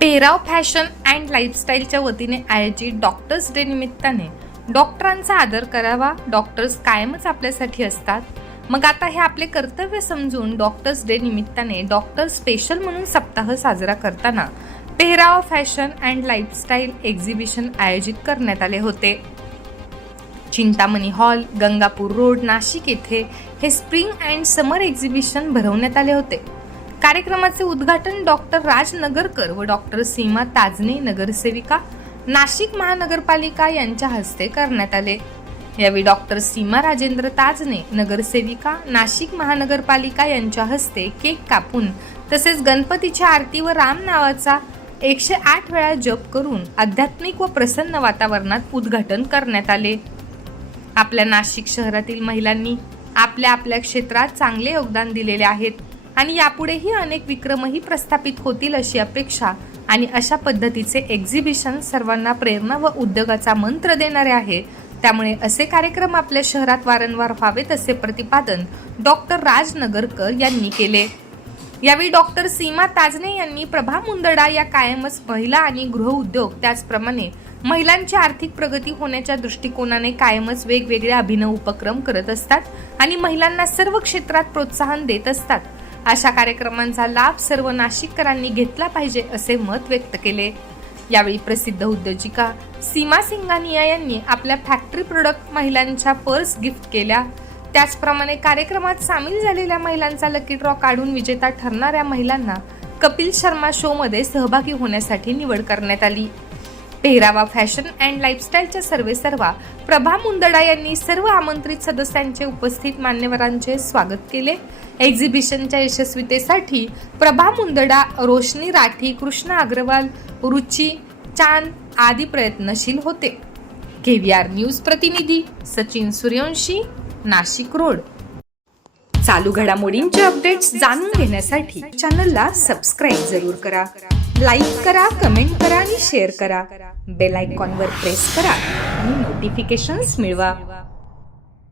पेहराव fashion and लाईफस्टाईलच्या वतीने आयोजित डॉक्टर्स डे निमित्ताने डॉक्टरांचा आदर करावा. डॉक्टर्स कायमच आपल्यासाठी असतात. मग आता हे आपले कर्तव्य समजून डॉक्टर्स डे निमित्ताने डॉक्टर स्पेशल म्हणून सप्ताह साजरा करताना पेहराव फॅशन अँड लाईफस्टाईल एक्झिबिशन आयोजित करण्यात आले होते. चिंतामणी हॉल गंगापूर रोड नाशिक येथे हे स्प्रिंग अँड समर एक्झिबिशन भरवण्यात आले होते. कार्यक्रमाचे उद्घाटन डॉक्टर राज नगरकर व डॉक्टर सीमा ताजने नगरसेविका नाशिक महानगरपालिका यांच्या हस्ते करण्यात आले. यावेळी डॉक्टर सीमा राजेंद्र ताजने नगरसेविका नाशिक महानगरपालिका यांच्या हस्ते केक कापून तसेच गणपतीची आरती व राम नावाचा एकशे आठ वेळा जप करून आध्यात्मिक व प्रसन्न वातावरणात उद्घाटन करण्यात आले. आपल्या नाशिक शहरातील महिलांनी आपल्या आपल्या क्षेत्रात चांगले योगदान दिलेले आहेत. आणि यापुढेही अनेक विक्रमही प्रस्थापित होतील अशी अपेक्षा आणि अशा पद्धतीचे एक्झिबिशन सर्वांना प्रेरणा व उद्योगाचा मंत्र देणारे आहे. त्यामुळे असे कार्यक्रम आपल्या शहरात वारंवार व्हावेत असे प्रतिपादन डॉक्टर राज नगरकर यांनी केले. यावेळी डॉक्टर सीमा ताजने यांनी प्रभा मुंदडा या कायमच महिला आणि गृहउद्योग त्याचप्रमाणे महिलांची आर्थिक प्रगती होण्याच्या दृष्टिकोनाने कायमच वेगवेगळे अभिनव उपक्रम करत असतात आणि महिलांना सर्व क्षेत्रात प्रोत्साहन देत असतात. अशा कार्यक्रमांचा लाभ सर्व नाशिककरांनी घेतला पाहिजे असे मत व्यक्त केले. यावेळी प्रसिद्ध उद्योजिका सीमा सिंगानिया यांनी आपल्या फॅक्टरी प्रोडक्ट महिलांच्या पर्स गिफ्ट केल्या. त्याचप्रमाणे कार्यक्रमात सामील झालेल्या महिलांचा लकी ड्रॉ काढून विजेता ठरणाऱ्या महिलांना कपिल शर्मा शो मध्ये सहभागी होण्यासाठी निवड करण्यात आली. पेहरावा फॅशन अँड लाईफस्टाईलच्या सर्वे सर्वा. प्रभा मुंदडा यांनी सर्व आमंत्रित सदस्यांचे उपस्थित मान्यवरांचे स्वागत केले. एक्झिबिशनच्या यशस्वीतेसाठी प्रभा मुंदडा रोशनी राठी कृष्णा अग्रवाल रुची चांद आदी प्रयत्नशील होते. केव्हीआर न्यूज प्रतिनिधी सचिन सूर्यवंशी नाशिक रोड. चालू घडामोडींचे अपडेट्स जाणून घेण्यासाठी चॅनलला सबस्क्राईब जरूर करा. लाईक करा कमेंट करा आणि शेअर करा. बेल आयकॉनवर प्रेस करा आणि नोटिफिकेशन्स मिळवा.